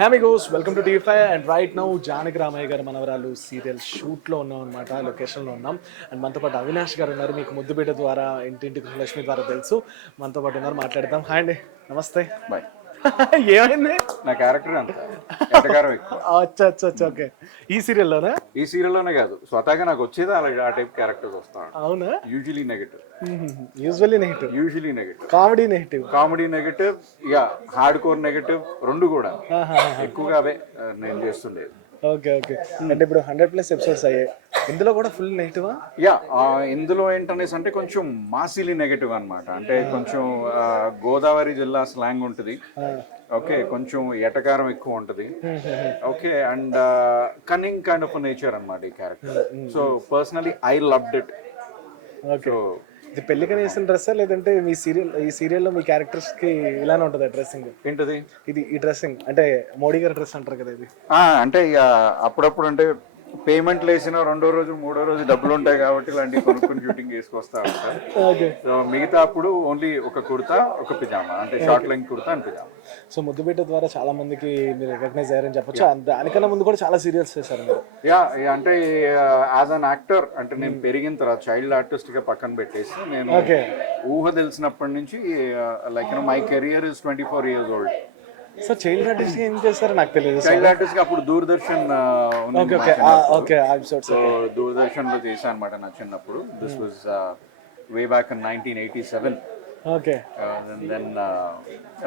హామిగోస్ welcome to TV five and right now Janaki Ramayya గారు మనవరాలు serial షూట్లో ఉన్నాం అనమాట, లొకేషన్లో ఉన్నాం. అండ్ మనతో పాటు అవినాష్ గారు ఉన్నారు, మీకు ముద్దుబిడ్డ ద్వారా ఇంటింటి లక్ష్మి ద్వారా తెలుసు. మనతో పాటు ఉన్నారు, మాట్లాడదాం. హాయ్ అండి, నమస్తే. బాయ్. ఏమైంది? నా క్యారెక్టర్ అంత ఎటకారం ఎక్కువ. అచ్చా అచ్చా అచ్చా, ఓకే. ఈ సీరియల్లోనా? ఈ సీరియల్లోనే కాదు, స్వతహాగా నాకు వచ్చేది అలా ఆ టైప్ క్యారెక్టర్స్ వస్తాను. అవునా? Usually negative. Usually negative. Usually negative. Comedy negative. Comedy negative, ఇక హార్డ్ కోర్ నెగటివ్, రెండు కూడా ఎక్కువగా అవే నేను చేస్తుండేది. Okay okay. అంటే ఇప్పుడు 100+ ఎపిసోడ్స్ అయ్యాయి, ఇందులో కూడా ఫుల్ నెగిటివా? యా, ఇందులో ఏంటనేసి అంటే కొంచెం మాసిలీ నెగటివ్ అనమాట. అంటే కొంచెం గోదావరి జిల్లా స్లాంగ్ ఉంటుంది. ఓకే, కొంచెం ఎటకారం ఎక్కువ ఉంటుంది. Okay, and cunning kind of nature అనమాట ఈ character. So personally I loved it. Okay. ఇది పెళ్లికని వేసిన డ్రెస్సా, లేదంటే ఈ సీరియల్లో మీ క్యారెక్టర్స్ కి ఇలానే ఉంటుంది డ్రెస్సింగ్? ఏంటది ఇది? ఈ డ్రెస్సింగ్ అంటే మోడీ గారి డ్రెస్ అంటారు కదా ఇది. అంటే ఇక అప్పుడప్పుడు అంటే పేమెంట్లు వేసిన రెండో రోజు మూడో రోజు డబ్బులు ఉంటాయి కాబట్టి ఇలాంటి కొనుక్కుని షూటింగ్ చేసుకొస్తా ఉంటారు. సో మిగతా అప్పుడు ఓన్లీ ఒక కుర్తా, ఒక పిజామా, అంటే షార్ట్ లెంగ్ కుర్తా అండ్ పిజామా. సో ముద్దుబిడ్డ ద్వారా చాలా మందికి మీరు రికగ్నైజ్ అయ్యారని చెప్పొచ్చు. దానికన్నా ముందు కూడా చాలా సీరియల్స్ చేశారు మీరు. యా, అంటే యాజ్ అన్ యాక్టర్ అంటే నేను పెరిగిన తర్వాత చైల్డ్ ఆర్టిస్ట్ గా పక్కన పెట్టేసి నేను ఊహ తెలిసినప్పటి నుంచి like my career is 24 years old. So child artist ఏం చేస్తారో నాకు తెలియదు. చైల్డ్ ఆర్టిస్ట్ గా అప్పుడు దూరదర్శన్ సో దూరదర్శన్ లో చేశాను అనమాట నా చిన్నప్పుడు. This was way back in 1987. Okay. Then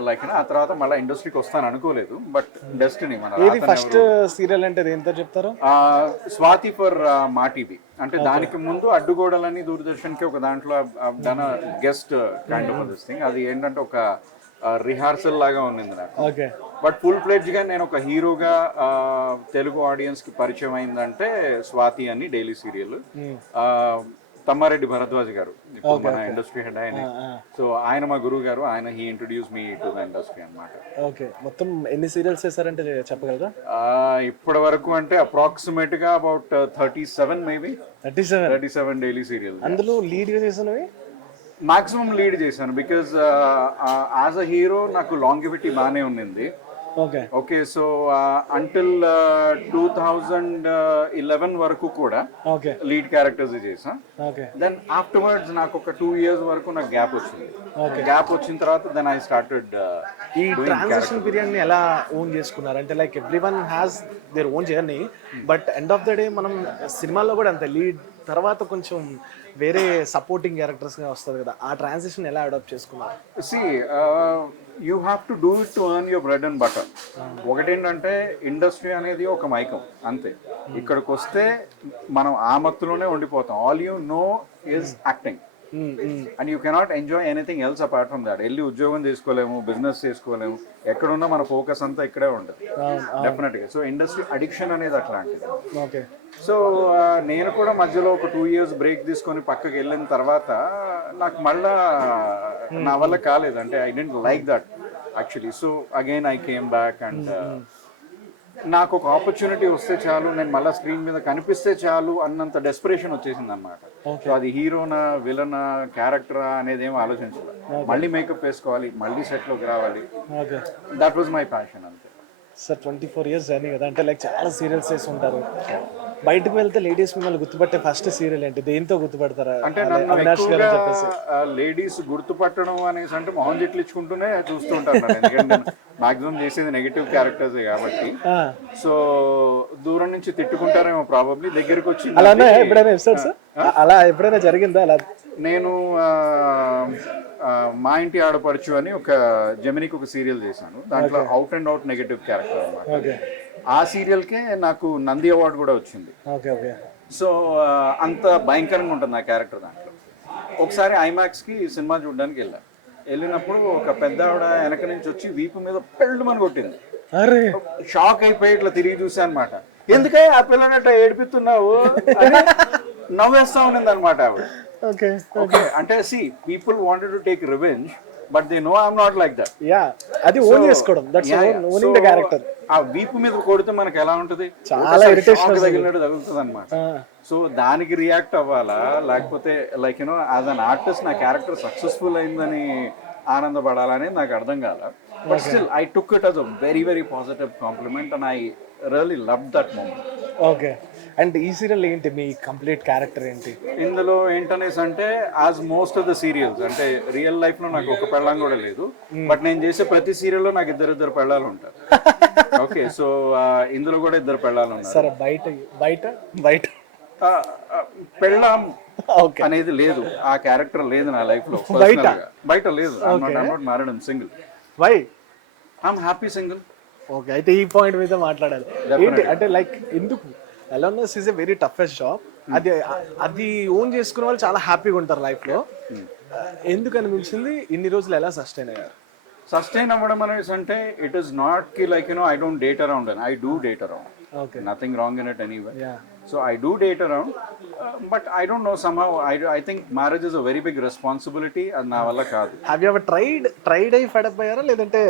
like ఆ తర్వాత మళ్ళీ ఇండస్ట్రీకి వస్తాను అనుకోలేదు, బట్ డెస్టినీ. ఏది ఫస్ట్ సీరియల్ అంటే ఏంటో చెప్తారు? Swathi for Maa TV. అంటే దానికి ముందు అడ్డుగోడలని దూరదర్శన్ కి ఒక దాంట్లో done guest kind of this thing. అది ఏంటంటే ఒక రిహార్సల్ లాగా ఉన్నింది నాకు. బట్ ఫుల్ ఫ్లెడ్జ్ గా నేను ఒక హీరోగా తెలుగు ఆడియన్స్ కి పరిచయం అయిందంటే స్వాతి అని డైలీ సీరియల్. తమ్మారెడ్డి భరద్వాజ్ గారు ఇప్పుడు మన ఇండస్ట్రీ హెడ్ ఆయన. సో ఆయన మా గురువు గారు, ఆయన he introduce me to the industry అన్నమాట. ఓకే. మొత్తం ఎన్ని సీరియల్స్ చేశారంటే చెప్పగలరా? ఇప్పటి వరకు అంటే అప్రాక్సిమేట్ గా అబౌట్ 37 మేబీ. 37 daily serial. అందులో లీడ్ గా చేసినవి మాక్సిమం లీడ్ చేశాను. బికాజ్ యాజ్ అ హీరో నాకు లాంగివిటీ బాగానే ఉన్నింది. ఓకే. సో అంటిల్ 2011 వరకు కూడా లీడ్ క్యారెక్టర్స్ చేసా. దెన్ ఆఫ్టర్వర్డ్స్ నాకు ఒక 2 years వరకు నాకు గ్యాప్ వచ్చింది. గ్యాప్ వచ్చిన తర్వాత దెన్ ఐ స్టార్టెడ్. ఈ ట్రాన్సిషన్ పీరియడ్ ని ఎలా ఓన్ చేసుకున్నారు? అంటే like everyone has their own journey, but end of the day మనం సినిమాల్లో కూడా అంతే లీడ్ తర్వాత కొంచెం వేరే సపోర్టింగ్ క్యారెక్టర్స్ గా వస్తుంది కదా, ఆ ట్రాన్సిషన్ ఎలా అడాప్ట్ చేసుకున్నారు? You have to do it to earn your bread and butter. ఒకటేంటంటే ఇండస్ట్రీ అనేది ఒక మైకం అంతే. ఇక్కడికి వస్తే మనం ఆ మత్తులోనే ఉండిపోతాం. All you know is acting and you cannot enjoy anything else apart from that. వెళ్ళి ఉద్యోగం చేసుకోలేము, బిజినెస్ చేసుకోలేము, ఎక్కడున్నా మన ఫోకస్ అంతా ఇక్కడే ఉంటుంది డెఫినెట్ గా. సో ఇండస్ట్రీ అడిక్షన్ అనేది అట్లాంటిది. సో నేను కూడా మధ్యలో ఒక 2 years బ్రేక్ తీసుకొని పక్కకి వెళ్ళిన తర్వాత నాకు మళ్ళా నా వల్ల కాలేదు. అంటే I didn't like that actually. So again I came back and నాకు ఒక ఆపర్చునిటీ వస్తే చాలు, నేను మళ్ళీ స్క్రీన్ మీద కనిపిస్తే చాలు అన్నంత డెస్పిరేషన్ వచ్చేసింది అనమాట. సో అది హీరోనా విలనా క్యారెక్టరా అనేది ఏమో ఆలోచించాలి. మళ్ళీ మేకప్ వేసుకోవాలి, మళ్ళీ సెట్లోకి రావాలి. దట్ వాజ్ మై ప్యాషన్ అంతే. సార్ 24 years జర్నీ కదా, అంటే లైక్ చాలా సీరియల్స్ చేసి ఉంటారు. బయటకు వెళ్తే లేడీస్ మిమ్మల్ని గుర్తుపట్టే ఫస్ట్ సీరియల్ ఏంటి? దేంతో గుర్తుపడతారా? అంటే లేడీస్ గుర్తుపట్టడం అనేసి అంటే మొహం చెట్లించుకుంటూనే చూస్తూ ఉంటారు. ఎందుకంటే మాక్సిమం చేసేది నెగటివ్ క్యారెక్టర్స్ కాబట్టి. సో దూరం నుంచి తిట్టుకుంటారేమో ప్రాబబ్లీ, దగ్గరికి వచ్చి అలానే ఎప్పుడైనా ఎపిసోడ్స్ అలా ఎప్పుడైనా జరిగిందా? అలా నేను మా ఇంటి ఆడపడుచు అని ఒక జెమినికి ఒక సీరియల్ చేశాను. దాంట్లో out and out negative character అన్నమాట. ఆ సీరియల్కే నాకు నంది అవార్డు కూడా వచ్చింది. సో అంత భయంకరంగా ఉంటుంది ఆ క్యారెక్టర్ దాంట్లో. ఒకసారి ఐమాక్స్కి సినిమా చూడడానికి వెళ్ళినప్పుడు ఒక పెద్ద ఆవిడ వెనక నుంచి వచ్చి వీపు మీద పెళ్ళమని కొట్టింది. షాక్ అయిపోయి ఇట్లా తిరిగి చూసా అనమాట. ఎందుకే ఆ పిల్లనట్ట ఏడిపిస్తున్నావు అని నవ్వేస్తా ఉన్నది అనమాట ఆవిడ. ఓకే, అంటే people wanted to take revenge, but they know I'm not like that. అది ఓన్ చేసుకోవడం, దట్స్ ఓనింగ్ ద క్యారెక్టర్. ఆ వీపు మీద కొడితే మనకి ఎలా ఉంటది? చాలా ఇరిటేషన్ తగిలినట్టు తగులుతుంది అనమాట. సో దానికి రియాక్ట్ అవ్వాలా, లేకపోతే like you know as an artist నా క్యారెక్టర్ సక్సెస్ఫుల్ అయిందని ఆనందపడాలనేది నాకు అర్థం కాల. But still I took it as a very very positive compliment and I really love that moment. Okay, and ఈ సీరియల్ ఏంటి మీ కంప్లీట్ క్యారెక్టర్ ఏంటి? ఇందులో ఏంటనేసి అంటే as most of the serials అంటే రియల్ లైఫ్ లో నాకు ఒక పెళ్ళం కూడా లేదు, బట్ నేను చేసే ప్రతి సీరియల్లో నాకు ఇద్దరు పెళ్ళాలు ఉంటారు. ఓకే, సో ఇందులో కూడా ఇద్దరు పెళ్ళాలు ఉన్నారు. సరే, బయట బయట బయట పెళ్ళాం ఓకే అనేది లేదు, ఆ క్యారెక్టర్ లేదు నా లైఫ్ లో. బయట లేదు. Married, I'm single. Why? I'm happy single. Okay, అయితే ఈ పాయింట్ మీద మాట్లాడాలి. ఏంటి అంటే లైక్ ఎందుకు aloneness is a very toughest job. అది ఓన్ చేసుకునే వాళ్ళు చాలా హ్యాపీగా ఉంటారు లైఫ్ లో. ఎందుకు అనిపించింది ఇన్ని రోజులు ఎలా సస్టైన్ అయ్యారు? సస్టైన్ అవ్వడం అనేసి అంటే ఇట్ ఈస్ నాట్ కి like I don't date around and I do date around. Okay. Nothing wrong in it anyway. Yeah. So I do date around, but I don't know, somehow I think marriage is a very big responsibility and na valla kaadu. Have you ever tried అయి fed up అయ్యారా లేదంటే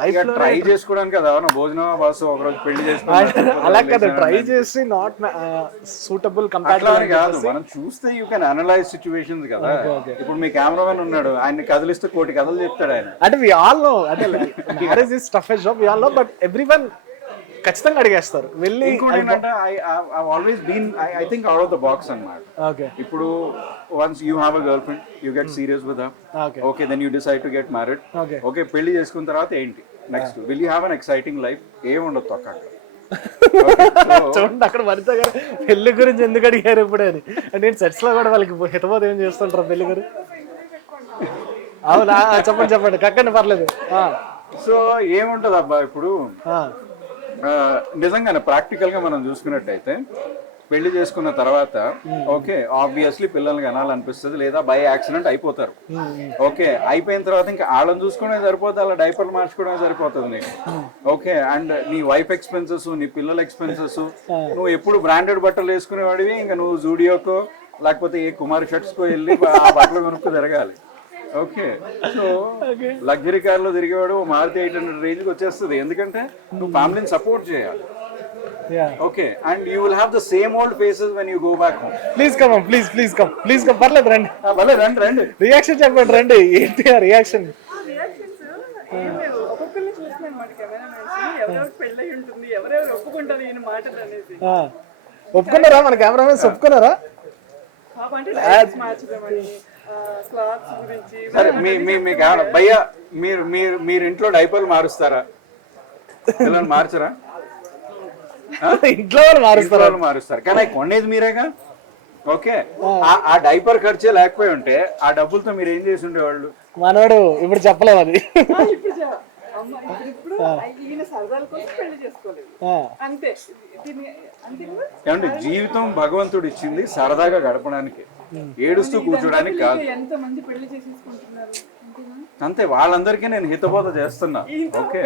life లో try చేసుకోవడానికి కదా భోజనం వాసు ఒక రోజు పెళ్లి చేసుకున్నాను అలా కదా ట్రై చేసి నాట్ సూటబుల్ కంపాటబుల్ కాదు. మనం చూస్తే యూ కెన్ అనలైజ్ సిచ్యువేషన్స్ కదా. ఇప్పుడు మీ కెమెరామెన్ ఉన్నాడు, ఆయన్ని కదిలిస్తే 1,000 కథలు చెప్తాడు ఆయన. అంటే వి ఆల్ నో అంటే marriage is toughest job, we all know, but everyone ఖచ్చితంగా అడిగేస్తారు వెళ్ళి. ఇంకోటి ఏంటంటే I always been I think out of the box అన్నమాట. ఓకే, ఇప్పుడు once you have a girl friend, you get serious with her, okay, then you decide to get married. Okay, పెళ్లి చేసుకున్న తర్వాత ఏంటి next? Will you have an exciting life? ఏముండదు అక్కడ. చూడండి అక్కడ వనిత గారు పెళ్లి గురించి ఎందుకు అడిగారు ఇప్పుడు అని. అంటే నేను సెట్స్ లో కూడా వాళ్ళకి హితబోధ ఏం చేస్తుంటారు పెళ్లి గారు? అవునా, చెప్పండి కక్కండి పర్లేదు. సో ఏముంటది అబ్బా ఇప్పుడు నిజంగానే ప్రాక్టికల్ గా మనం చూసుకున్నట్టయితే పెళ్లి చేసుకున్న తర్వాత ఓకే ఆబ్వియస్లీ పిల్లల్ని కనాలనిపిస్తుంది, లేదా బై యాక్సిడెంట్ అయిపోతారు. ఓకే, అయిపోయిన తర్వాత ఇంకా వాళ్ళని చూసుకోవడమే సరిపోతుంది, అలా డైపర్లు మార్చుకోవడమే సరిపోతుంది నీకు. ఓకే, అండ్ నీ వైఫ్ ఎక్స్పెన్సెస్, నీ పిల్లల ఎక్స్పెన్సెస్, నువ్వు ఎప్పుడు బ్రాండెడ్ బట్టలు వేసుకునేవాడివి, ఇంకా నువ్వు జూడియోకో లేకపోతే ఏ కుమార్ షర్ట్స్కో వెళ్ళి ఆ బట్టలు కొనుక్కు తిరగాలి. ఓకే, సో లగ్జరీ కార్ లో తిరిగేవాడు మారుతి 800 రేంజ్ కి వచ్చేస్తుంది, ఎందుకంటే నువ్వు ఫ్యామిలీని సపోర్ట్ చేయాలి. Okay, and you will have the same old faces when you go back home. Please come పర్లేదు రండి రండి రియాక్షన్ చెప్పండి రండి. ఏంటి ఆ రియాక్షన్? ఒప్పుకున్నారా మన కెమెరామెన్స్? ఒప్పుకున్నారా? సరే, మీకు భయ్యా మీరు ఇంట్లో డైపర్లు మారుస్తారా? పిల్లలు మార్చరా? ఇంట్లో మారుస్తారు, కానీ కొనేది మీరేగా. ఓకే, ఆ డైపర్ ఖర్చే లేకపోయి ఉంటే ఆ డబ్బులతో మీరు ఏం చేసి ఉండేవాళ్ళు? మనోడు ఇప్పుడు చెప్పలేము అది. ఏమంటే జీవితం భగవంతుడు ఇచ్చింది సరదాగా గడపడానికి, ఏడుస్తూ కూర్చోడానికి కాదు. అంతే, వాళ్ళందరికీ నేను హితబోధ చేస్తున్నా. ఓకే,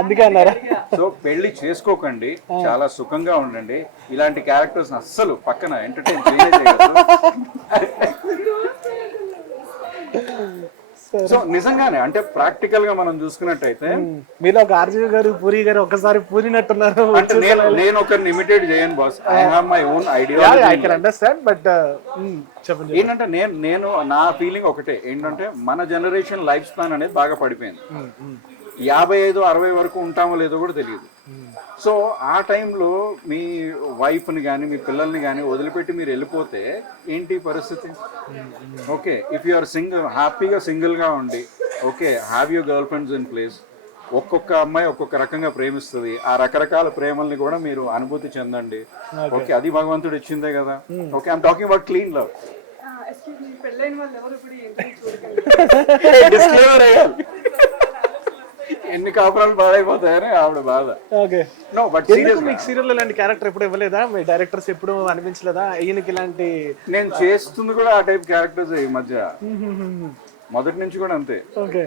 అందుకే అన్నారా? సో పెళ్లి చేసుకోకండి, చాలా సుఖంగా ఉండండి. ఇలాంటి క్యారెక్టర్స్ అస్సలు పక్కన ఎంటర్టైన్ చేయలేదు. సో నిజంగానే అంటే ప్రాక్టికల్ గా మనం చూసుకున్నట్టయితే మీరు ఒక ఆర్జీవి గారు పూరి గారు ఒకసారి పూరినట్టున్నారు. అంటే నేను ఒకరిని ఇమిటేట్ చేయను boss, I have my own idea. I can understand, but చెప్పండి. ఏంటంటే నేను నా ఫీలింగ్ ఒకటే, ఏంటంటే మన జనరేషన్ లైఫ్ స్పాన్ అనేది బాగా పడిపోయింది. 55-60 వరకు ఉంటామో లేదో కూడా తెలియదు. సో ఆ టైంలో మీ వైఫ్ని కానీ మీ పిల్లల్ని కానీ వదిలిపెట్టి మీరు వెళ్ళిపోతే ఏంటి పరిస్థితి? Okay, if you are single, హ్యాపీగా సింగిల్గా ఉండి, okay, have your girl friends in place. ఒక్కొక్క అమ్మాయి ఒక్కొక్క రకంగా ప్రేమిస్తుంది, ఆ రకరకాల ప్రేమల్ని కూడా మీరు అనుభూతి చెందండి. ఓకే, అది భగవంతుడు ఇచ్చిందే కదా. Okay, I'm talking about clean love. ఎన్ని కాపురాలు బాధైపోతాయని ఆవిడ బాధ. నో, బట్ మీకు సీరియల్ ఇలాంటి క్యారెక్టర్ ఎప్పుడు ఇవ్వలేదా? మీ డైరెక్టర్స్ ఎప్పుడు అనిపించలేదా ఈయనకి ఇలాంటి? నేను చేస్తుంది కూడా ఆ టైప్ క్యారెక్టర్స్ ఈ మధ్య, మొదటి నుంచి కూడా అంతే,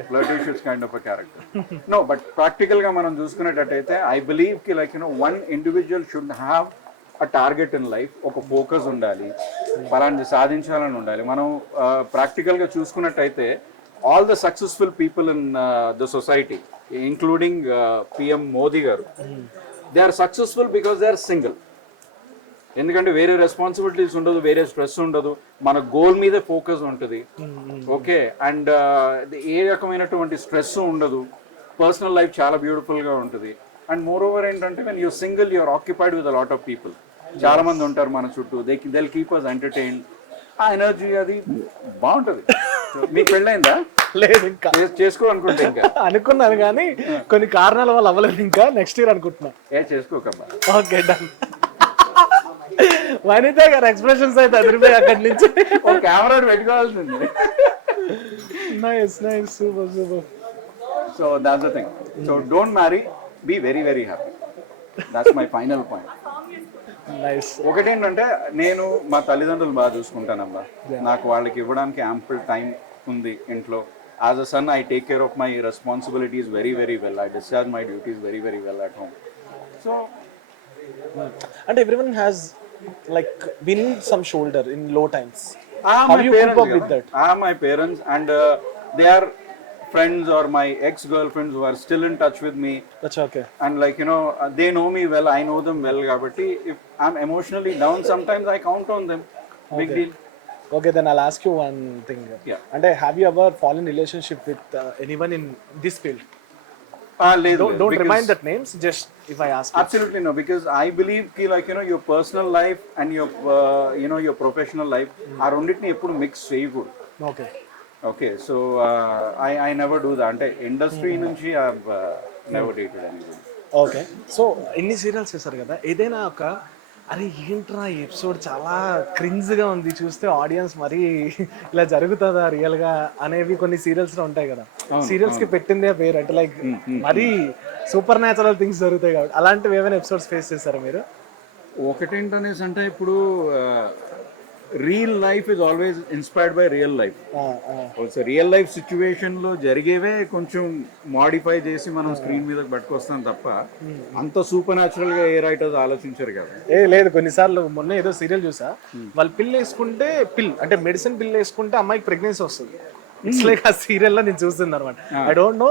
flirtatious kind of character. No, but practical గా మనం చూసుకునేటట్టయితే ఐ బిలీవ్ కి like one individual should have a target in life. ఒక ఫోకస్ ఉండాలి, పలాంటి సాధించాలని ఉండాలి. మనం ప్రాక్టికల్ గా చూసుకున్నట్టయితే all the successful people in the society, including PM Modi garu, they are successful because they are single. ఎందుకంటే వేరే రెస్పాన్సిబిలిటీస్ ఉండదు, వేరే స్ట్రెస్ ఉండదు, మన గోల్ మీద ఫోకస్ ఉంటుంది. ఓకే, అండ్ ఏ రకమైనటువంటి స్ట్రెస్ ఉండదు, పర్సనల్ లైఫ్ చాలా బ్యూటిఫుల్గా ఉంటుంది. అండ్ మోర్ ఓవర్ ఏంటంటే when you single you're occupied with a lot of people. చాలా మంది ఉంటారు మన చుట్టూ, దే కీప్ అస్ ఎంటర్టైన్. ఆ ఎనర్జీ అది బాగుంటుంది. మీకు పెళ్ళైందా? లేదు ఇంకా చేసుకోవాలనుకుంటే ఇంకా అనుకున్నాను కానీ కొన్ని కారణాల వల్ల అవ్వలేదు. ఇంకా నెక్స్ట్ ఇయర్ అనుకుంటున్నా. చేసుకోకమ్మా. Okay done. వనిత గారు ఎక్స్ప్రెషన్స్ అయితే అదిరిపోయి అక్కడి నుంచి. ఒక కెమెరా పెట్టుకోవాల్సింది. Nice nice, super super. So that's the thing. So don't marry, be very very happy. That's my final point. Nice. ఒకటేంటంటే నేను మా తల్లిదండ్రులు బాగా చూసుకుంటానమ్మా. నాకు వాళ్ళకి ఇవ్వడానికి యాంపుల్ టైం ఉంది ఇంట్లో. As a son I take care of my responsibilities very very well. I discharge my duties very very well at home. So అంటే everyone has like been some shoulder in low times. How you cope up with that? My parents and they are friends or my ex-girlfriends who are still in touch with me. That's okay. And like they know me well, I know them well. Kabatti if I'm emotionally down, sometimes I count on them. Big deal. Okay, then I'll ask you one thing. Yeah. And have you ever fallen in relationship with anyone in this field? Don't remind that names, just if I ask you. Absolutely no, because I believe ki like your personal life and your your professional life are onditni eppudu mix cheyakudu. Okay. Okay, so I never do that. Ante industry nunchi I've never dated anyone. Okay, so ఇన్ని serials చేశారు కదా, ఏదైనా ఒక అరే ఏంట్రా ఈ episode చాలా క్రింజ్గా ఉంది, చూస్తే ఆడియన్స్ మరి ఇలా జరుగుతుందా రియల్గా అనేవి కొన్ని సీరియల్స్లో ఉంటాయి కదా. సీరియల్స్కి పెట్టిందే పేరు అంటే లైక్ మరీ సూపర్ న్యాచురల్ థింగ్స్ జరుగుతాయి కాబట్టి, అలాంటివి ఏమైనా ఎపిసోడ్స్ ఫేస్ చేస్తారా మీరు? ఒకటేంటనేసి అంటే ఇప్పుడు real life is always inspired by real life. Real life situation లో జరిగేవే కొంచెం మాడిఫై చేసి మనం స్క్రీన్ మీద పట్టుకొస్తాం తప్ప అంత సూపర్ న్యాచురల్ గా ఏ రైటర్స్ ఆలోచించారు కదా. లేదు, కొన్నిసార్లు మొన్న ఏదో సీరియల్ చూసా, వాళ్ళు పిల్ వేసుకుంటే అంటే మెడిసిన్ పిల్ వేసుకుంటే అమ్మాయికి ప్రెగ్నెన్సీ వస్తుంది. ఇట్స్ లైక్ ఆ సీరియల్లో నేను చూస్తుంది అనమాట. ఐ డోంట్ నో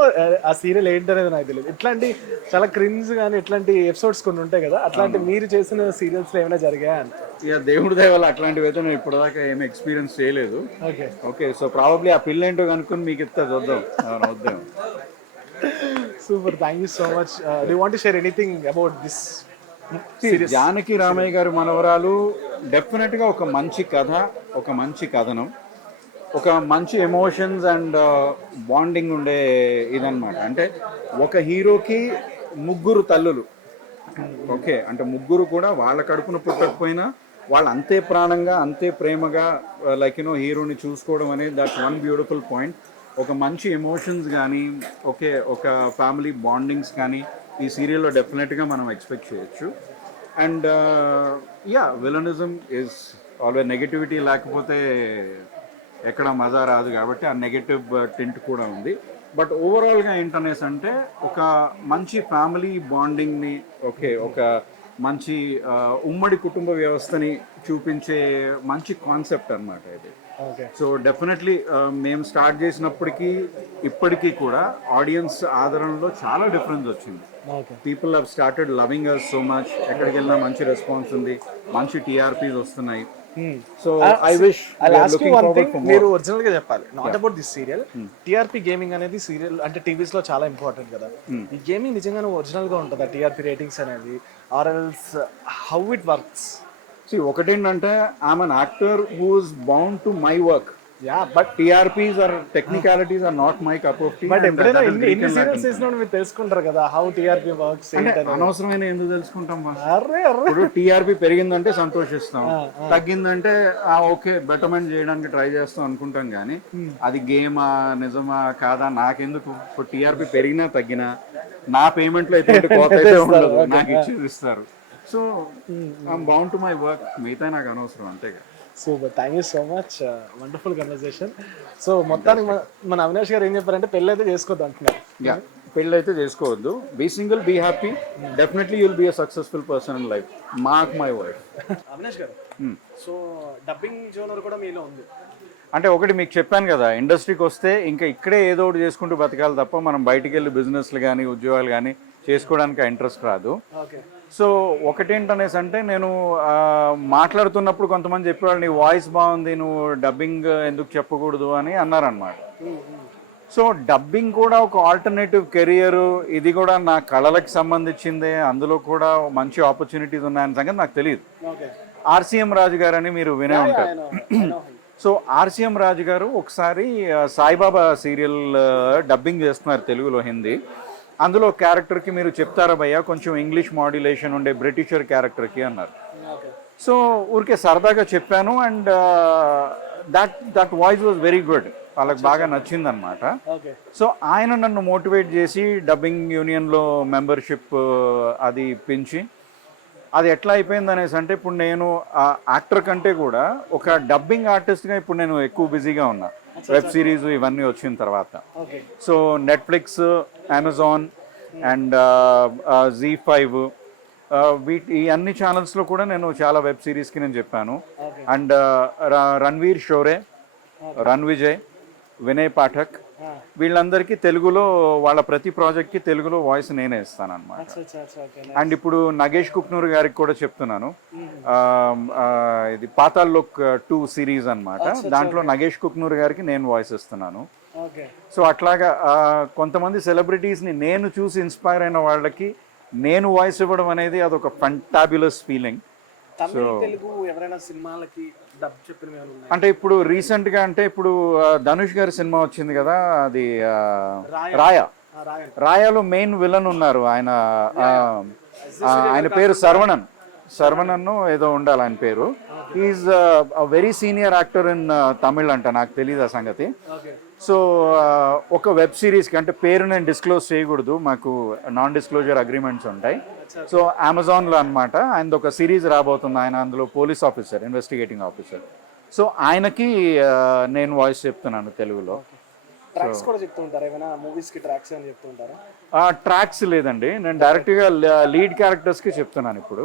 ఆ సీరియల్ ఏంటనేది నాకు తెలియదు. ఇట్లాంటి చాలా క్రింజ్ కానీ ఇట్లాంటి ఎపిసోడ్స్ కొన్ని ఉంటాయి కదా, అట్లాంటి మీరు చేసిన సీరియల్స్ లో ఏమైనా జరిగాయా అని? ఇక దేవుడి దయ వల్ల అట్లాంటివి అయితే నేను ఇప్పటిదాకా ఏమి ఎక్స్పీరియన్స్ చేయలేదు. ఓకే ఓకే, సో ప్రాబబ్లీ ఆ పిల్ల ఏంటో కనుక్కొని మీకు ఇస్తా చూద్దాం. వద్దాం. Super, thank you so much. Do you want to share anything about this series? Janaki Ramayya గారి మనవరాలు డెఫినెట్ గా ఒక మంచి కథ, ఒక మంచి కథనం, ఒక మంచి ఎమోషన్స్ అండ్ బాండింగ్ ఉండే ఇదన్నమాట. అంటే ఒక హీరోకి ముగ్గురు తల్లులు. ఓకే, అంటే ముగ్గురు కూడా వాళ్ళ కడుపున పుట్టకపోయినా వాళ్ళు అంతే ప్రాణంగా అంతే ప్రేమగా లైక్ హీరోని చూసుకోవడం అనేది దట్స్ వన్ బ్యూటిఫుల్ పాయింట్. ఒక మంచి ఎమోషన్స్ కానీ ఓకే ఒక ఫ్యామిలీ బాండింగ్స్ కానీ ఈ సీరియల్లో డెఫినెట్గా మనం ఎక్స్పెక్ట్ చేయొచ్చు. And villainism is always negativity లేకపోతే ఎక్కడ మజా రాదు కాబట్టి ఆ నెగటివ్ టింట్ కూడా ఉంది. బట్ ఓవరాల్గా ఏంటనేసి అంటే ఒక మంచి ఫ్యామిలీ బాండింగ్ని ఓకే ఒక మంచి ఉమ్మడి కుటుంబ వ్యవస్థని చూపించే మంచి కాన్సెప్ట్ అన్నమాట ఇది. సో డెఫినెట్లీ మేము స్టార్ట్ చేసినప్పటికీ ఇప్పటికీ కూడా ఆడియన్స్ ఆదరణలో చాలా డిఫరెన్స్ వచ్చింది. People have started loving us so much. ఎక్కడికి వెళ్ళినా మంచి రెస్పాన్స్ ఉంది, మంచి టీఆర్పీస్ వస్తున్నాయి. సో ఐ విష్ మీరు ఒరిజినల్ గా చెప్పాలి, not about this serial. TRP gaming అనేది సీరియల్ అంటే టీవీస్ లో చాలా ఇంపార్టెంట్ కదా. ఈ గేమింగ్ నిజంగానే ఒరిజినల్ గా ఉంటుందా టీఆర్పీ రేటింగ్స్ అనేది, or else how it works? ఒకటేంటంటే I'm an actor who is bound to my work. Yeah, but TRPs or technicalities are not my cup of tea. But ఎప్పుడైనా ఇన్ని serials చేసినప్పుడు మీరు తెలుసుకుంటారు కదా హౌ టీఆర్పీ వర్క్స్. అనవసరమైన ఎందుకు తెలుసుకుంటాం? అరే ఇప్పుడు టీఆర్పీ పెరిగిందంటే సంతోషిస్తాం, తగ్గిందంటే ఓకే బెటర్మెంట్ చేయడానికి ట్రై చేస్తాం అనుకుంటాం. కానీ అది గేమా నిజమా కాదా నాకెందుకు? ఇప్పుడు టీఆర్పీ పెరిగినా తగ్గినా నా పేమెంట్ లో అయితే కోత అయితే ఉండదు, నాకు ఇచ్చేది ఇస్తారు. So I'm bound to my work, మిగతా నాకు అనవసరం అంతేగా. Super, thank you so much, wonderful conversation. So మొత్తానికి మన అవినాష్ గారు ఏం చెప్పారంటే పెళ్ళి అయితే చేసుకోవద్దు అంటున్నారు. పెళ్ళి అయితే చేసుకోవద్దు, be single, be happy, definitely you'll be a successful person in life. Mark my word. Avinash గారు, సో డబ్బింగ్ జోనర్ కూడా మీలో ఉంది అంటే ఒకటి మీకు చెప్పాను కదా, ఇండస్ట్రీకి వస్తే ఇంకా ఇక్కడే ఏదో ఒకటి చేసుకుంటూ బతకాలి తప్ప మనం బయటికి వెళ్ళి బిజినెస్లు కానీ ఉద్యోగాలు కానీ చేసుకోవడానికి ఆ ఇంట్రెస్ట్ రాదు. ఓకే. సో ఒకటేంటనేసి అంటే నేను మాట్లాడుతున్నప్పుడు కొంతమంది చెప్పేవాళ్ళు నీ వాయిస్ బాగుంది, నువ్వు డబ్బింగ్ ఎందుకు చెప్పకూడదు అని అన్నారనమాట. సో డబ్బింగ్ కూడా ఒక ఆల్టర్నేటివ్ కెరియర్, ఇది కూడా నా కళలకు సంబంధించిందే, అందులో కూడా మంచి ఆపర్చునిటీస్ ఉన్నాయన్న సంగతి నాకు తెలియదు. ఓకే. ఆర్సీఎం రాజు గారు అని మీరు వినే ఉంటారు. సో ఆర్సీఎం రాజు గారు ఒకసారి సాయిబాబా సీరియల్ డబ్బింగ్ చేస్తున్నారు తెలుగులో, హిందీ. అందులో క్యారెక్టర్కి మీరు చెప్తారా భయ్యా కొంచెం ఇంగ్లీష్ మాడ్యులేషన్ ఉండే బ్రిటిషర్ క్యారెక్టర్కి అన్నారు. సో ఊరికే సరదాగా చెప్పాను and that voice was very good, వాళ్ళకి బాగా నచ్చిందనమాట. సో ఆయన నన్ను మోటివేట్ చేసి డబ్బింగ్ యూనియన్లో మెంబర్షిప్ అది పెంచి, అది ఎట్లా అయిపోయింది అనేసి అంటే ఇప్పుడు నేను యాక్టర్ కంటే కూడా ఒక డబ్బింగ్ ఆర్టిస్ట్గా ఇప్పుడు నేను ఎక్కువ బిజీగా ఉన్నా వెబ్ సిరీస్ ఇవన్నీ వచ్చిన తర్వాత. So Netflix, Amazon and Z5 ఈ అన్ని ఛానల్స్లో కూడా నేను చాలా వెబ్ సిరీస్కి నేను చెప్పాను. అండ్ రణ్వీర్ షోరే, రణ్విజయ్, వినయ్ పాఠక్ వీళ్ళందరికీ తెలుగులో వాళ్ళ ప్రతి ప్రాజెక్ట్కి తెలుగులో వాయిస్ నేనే ఇస్తాను అనమాట. అండ్ ఇప్పుడు నగేష్ కుక్నూర్ గారికి కూడా చెప్తున్నాను, ఇది పాతాల్ లోక్ 2 సిరీస్ అనమాట, దాంట్లో నగేష్ కుక్నూర్ గారికి నేను వాయిస్ ఇస్తున్నాను. సో అట్లాగా కొంతమంది సెలబ్రిటీస్ని నేను చూసి ఇన్స్పైర్ అయిన వాళ్ళకి నేను వాయిస్ ఇవ్వడం అనేది అదొక ఫంటాబ్యులస్ ఫీలింగ్. సో తెలుగు ఎవరైనా సినిమాలకి డబ్ చెప్పిన అంటే ఇప్పుడు రీసెంట్గా అంటే ఇప్పుడు ధనుష్ గారి సినిమా వచ్చింది కదా, అది రాయాలో మెయిన్ విలన్ ఉన్నారు ఆయన, ఆయన పేరు శర్వణన్ ఏదో ఉండాలి ఆయన పేరు. Is very senior actor in Tamil అంట, నాకు తెలియదు ఆ సంగతి. సో ఒక వెబ్ సిరీస్కి అంటే పేరు నేను డిస్క్లోజ్ చేయకూడదు, మాకు నాన్ డిస్క్లోజర్ అగ్రిమెంట్స్ ఉంటాయి. సో అమెజాన్లో అనమాట ఆయనది ఒక సిరీస్ రాబోతుంది, ఆయన అందులో police officer, investigating officer. So ఆయనకి నేను వాయిస్ చెప్తున్నాను తెలుగులో. ట్రాక్స్ లేదండి, నేను డైరెక్ట్గా లీడ్ క్యారెక్టర్స్కి చెప్తున్నాను ఇప్పుడు.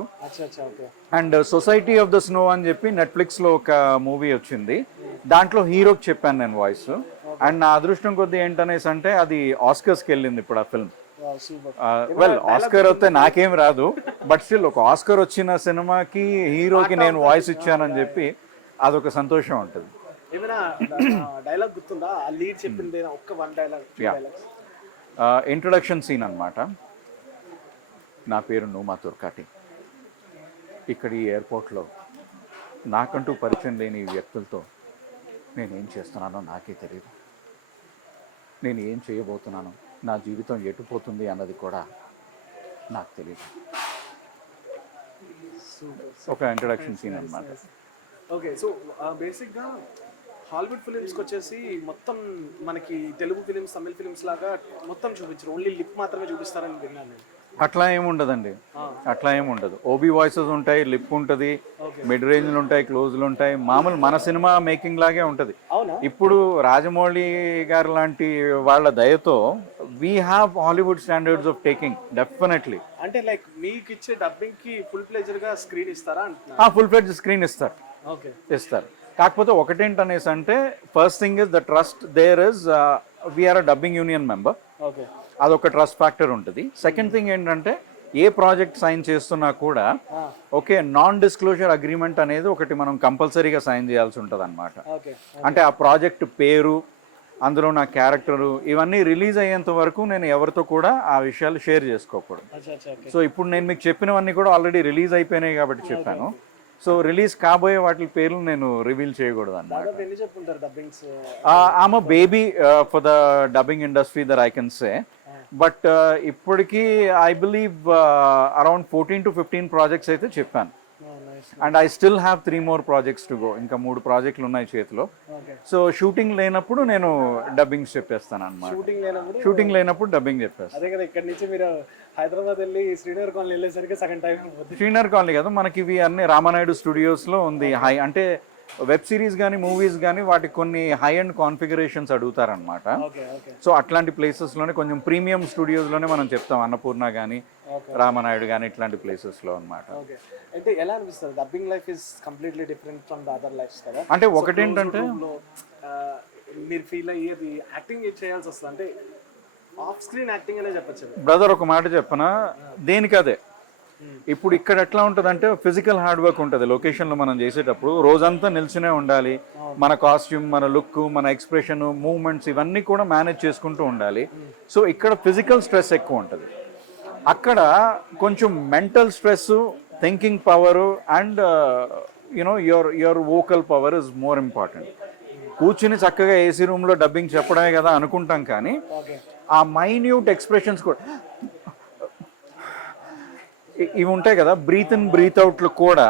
And society of the snow అని చెప్పి నెట్ఫ్లిక్స్లో ఒక మూవీ వచ్చింది, దాంట్లో హీరోకి చెప్పాను నేను వాయిస్. అండ్ నా అదృష్టం కొద్దీ ఏంటనేసి అంటే అది ఆస్కర్స్కి వెళ్ళింది ఇప్పుడు ఆ ఫిల్మ్. వెల్ ఆస్కర్ వస్తే నాకేం రాదు, బట్ స్టిల్ ఒక ఆస్కర్ వచ్చిన సినిమాకి హీరోకి నేను వాయిస్ ఇచ్చానని చెప్పి అదొక సంతోషం ఉంటుంది. ఇంట్రొడక్షన్ సీన్ అనమాట. నా పేరు నూమా తుర్కాటి. ఇక్కడ ఈ ఎయిర్పోర్ట్లో నాకంటూ పరిచయం లేని వ్యక్తులతో నేనేం చేస్తున్నానో నాకే తెలియదు, నేను ఏం చేయబోతున్నాను, నా జీవితం ఎటుపోతుంది అన్నది కూడా నాకు తెలియదు. ఒక ఇంట్రడక్షన్ సీన్ అన్నమాట. ఓకే. సో బేసిక్గా హాలీవుడ్ ఫిలిమ్స్కి వచ్చేసి మొత్తం మనకి తెలుగు ఫిలిమ్స్, తమిళ ఫిలిమ్స్ లాగా మొత్తం చూపించరు, ఓన్లీ లిప్ మాత్రమే చూపిస్తారని విన్నాను నేను. అట్లా ఏముండదండి, అట్లా ఏముండదు. ఓబీ వాయిసెస్ ఉంటాయి, లిప్ ఉంటుంది, మిడ్ రేంజ్లు ఉంటాయి, క్లోజ్లు ఉంటాయి, మామూలు మన సినిమా మేకింగ్ లాగే ఉంటుంది. ఇప్పుడు రాజమౌళి గారు లాంటి వాళ్ళ దయతో we have Hollywood standards of taking definitely. అంటే లైక్ మీకు ఇచ్చే డబ్బింగ్ కి ఫుల్ ప్లెజర్ గా స్క్రీన్ ఇస్తారా? ఫుల్ ప్లెజ్ స్క్రీన్ ఇస్తారు, ఇస్తారు. కాకపోతే ఒకటేంటనేసి అంటే first thing is the trust there is, we're a dubbing union member, అదొక ట్రస్ట్ ఫ్యాక్టర్ ఉంటుంది. సెకండ్ థింగ్ ఏంటంటే ఏ ప్రాజెక్ట్ సైన్ చేస్తున్నా కూడా ఓకే నాన్ డిస్క్లోజర్ అగ్రిమెంట్ అనేది ఒకటి మనం కంపల్సరీగా సైన్ చేయాల్సి ఉంటుంది అనమాట. అంటే ఆ ప్రాజెక్ట్ పేరు, అందులో నా క్యారెక్టరు, ఇవన్నీ రిలీజ్ అయ్యేంత వరకు నేను ఎవరితో కూడా ఆ విషయాలు షేర్ చేసుకోకూడదు. సో ఇప్పుడు నేను మీకు చెప్పినవన్నీ కూడా ఆల్రెడీ రిలీజ్ అయిపోయినాయి కాబట్టి చెప్పాను. సో రిలీజ్ కాబోయే వాటి పేర్లు నేను రివీల్ చేయకూడదు అన్నమాట. I'm a baby for the dubbing industry that I can say. But ఇప్పటికీ I believe around 14 to 15 projects అయితే చెప్పాను. And I still have 3 more projects to go. ఇంకా 3 ప్రాజెక్టులు ఉన్నాయి చేతిలో. సో షూటింగ్ లేనప్పుడు నేను డబ్బింగ్ చెప్పేస్తాను అనమాట. షూటింగ్ లేనప్పుడు డబ్బింగ్ చెప్పేస్తాను. అదే కదా, ఇక్కడ నుంచి మీరు హైదరాబాద్ వెళ్ళి శ్రీనగర్ కాలనీ వెళ్ళేసరికి సగం టైం అయిపోతుంది. శ్రీనగర్ కాలనీ కదా, మనకి ఇవి అన్ని రామానాయుడు స్టూడియోస్లో ఉంది. హై అంటే వెబ్ సిరీస్ కానీ మూవీస్ కానీ వాటికి కొన్ని హై అండ్ కాన్ఫిగరేషన్స్ అడుగుతారనమాట. సో అట్లాంటి ప్లేసెస్లోనే కొంచెం ప్రీమియం స్టూడియోస్లోనే మనం చెప్తాం, అన్నపూర్ణ కానీ రామానాయుడు కానీ ఇట్లాంటి ప్లేసెస్లో అనమాట. అంటే ఎలా అనిపిస్తుంది dubbing life is completely different from the other lives కదా? అంటే ఒకటేంటంటే మీరు ఫీల్ అయ్యేది యాక్టింగ్ చేయాల్సి వస్తుంది. అంటే ఆఫ్ స్క్రీన్ యాక్టింగ్ అనే చెప్పచ్చు. బ్రదర్ ఒక మాట చెప్పనా, దేనికి అదే. ఇప్పుడు ఇక్కడ ఎట్లా ఉంటుందంటే ఫిజికల్ హార్డ్ వర్క్ ఉంటుంది లొకేషన్లో మనం చేసేటప్పుడు, రోజంతా నిల్చునే ఉండాలి, మన కాస్ట్యూమ్, మన లుక్, మన ఎక్స్ప్రెషన్, మూవ్మెంట్స్ ఇవన్నీ కూడా మేనేజ్ చేసుకుంటూ ఉండాలి. సో ఇక్కడ ఫిజికల్ స్ట్రెస్ ఎక్కువ ఉంటుంది, అక్కడ కొంచెం mental stress, thinking power and you know your vocal power is more important. కూర్చుని చక్కగా ఏసీ రూమ్లో డబ్బింగ్ చెప్పడమే కదా అనుకుంటాం, కానీ ఆ మైన్యూట్ ఎక్స్ప్రెషన్స్ కూడా ఇవి ఉంటాయి కదా, బ్రీత్ ఇన్ బ్రీత్ అవుట్లు కూడా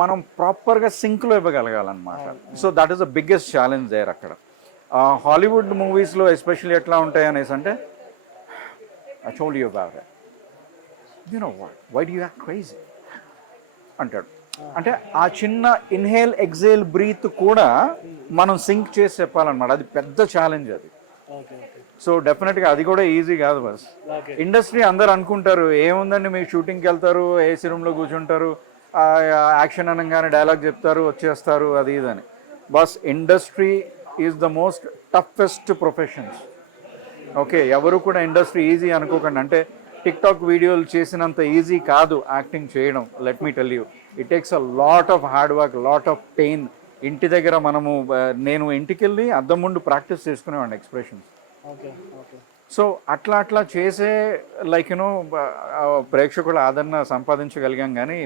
మనం ప్రాపర్గా సింక్లో ఇవ్వగలగాలన్నమాట. So that is the biggest challenge there అక్కడ. హాలీవుడ్ మూవీస్లో ఎస్పెషల్లీ ఎట్లా ఉంటాయి అనేసి అంటే, I told you about it, you know what, why do you act crazy అంటాడు. అంటే ఆ చిన్న ఇన్హేల్ ఎక్సేల్ బ్రీత్ కూడా మనం సింక్ చేసి చెప్పాలన్నమాట. అది పెద్ద ఛాలెంజ్ అది. సో డెఫినెట్గా అది కూడా ఈజీ కాదు బస్. ఇండస్ట్రీ అందరు అనుకుంటారు ఏముందండి, మీరు షూటింగ్కి వెళ్తారు, ఏసీ రూమ్లో కూర్చుంటారు, యాక్షన్ అనగానే డైలాగ్ చెప్తారు, వచ్చేస్తారు, అది ఇదని. Bus industry is the most toughest professions. Okay, ఎవరు కూడా ఇండస్ట్రీ ఈజీ అనుకోకండి. అంటే టిక్ టాక్ వీడియోలు చేసినంత ఈజీ కాదు యాక్టింగ్ చేయడం. Let me tell you, it takes a lot of hard work, lot of pain. ఇంటి దగ్గర మనము, నేను ఇంటికి వెళ్ళి అద్దం ముందు ప్రాక్టీస్ చేసుకునేవాడిని ఎక్స్ప్రెషన్స్. సో అట్లా అట్లా చేసే లైక్ యూనో ప్రేక్షకుల ఆదరణ సంపాదించగలిగాం, కానీ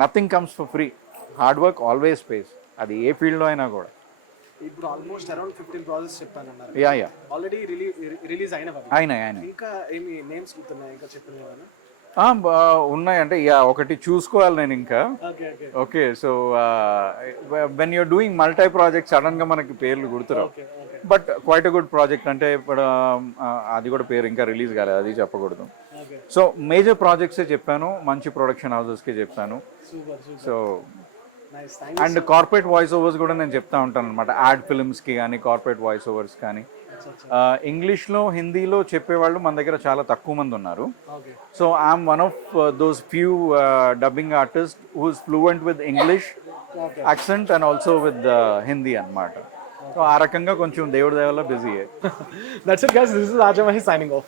nothing comes for free. Hard work always pays, అది ఏ ఫీల్డ్లో అయినా కూడా. ఇప్పుడు ఆల్మోస్ట్ అరౌండ్ 15 ప్రాజెక్ట్స్ చెప్పానన్నారు. యా ఆల్రెడీ రిలీజ్ అయినాయి. ఇంకా ఏమి నేమ్స్ గుర్తున్నాయి, ఇంకా చెప్పిన ఉన్నాయంటే ఒకటి చూసుకోవాలి నేను ఇంకా. Okay, so when you're doing multi project సడన్గా మనకి పేర్లు గుర్తురావు. But quite a good project. అంటే ఇప్పుడు అది కూడా పేరు ఇంకా రిలీజ్ కాలేదు, అది చెప్పకూడదు. సో మేజర్ ప్రాజెక్ట్సే చెప్పాను, మంచి ప్రొడక్షన్ హౌసెస్కి చెప్పాను. So and corporate voice overs కూడా నేను చెప్తా ఉంటాను అనమాట, యాడ్ ఫిల్మ్స్కి కానీ కార్పొరేట్ వాయిస్ ఓవర్స్ కానీ. ఇంగ్లీష్లో, హిందీలో చెప్పేవాళ్ళు మన దగ్గర చాలా తక్కువ మంది ఉన్నారు. So I'm one of those few dubbing artist who is fluent with English accent and also with Hindi అనమాట. సో ఆ రకంగా కొంచెం దేవుడి దయ వల్ల busy. That's it guys, this is Rajamahi signing of.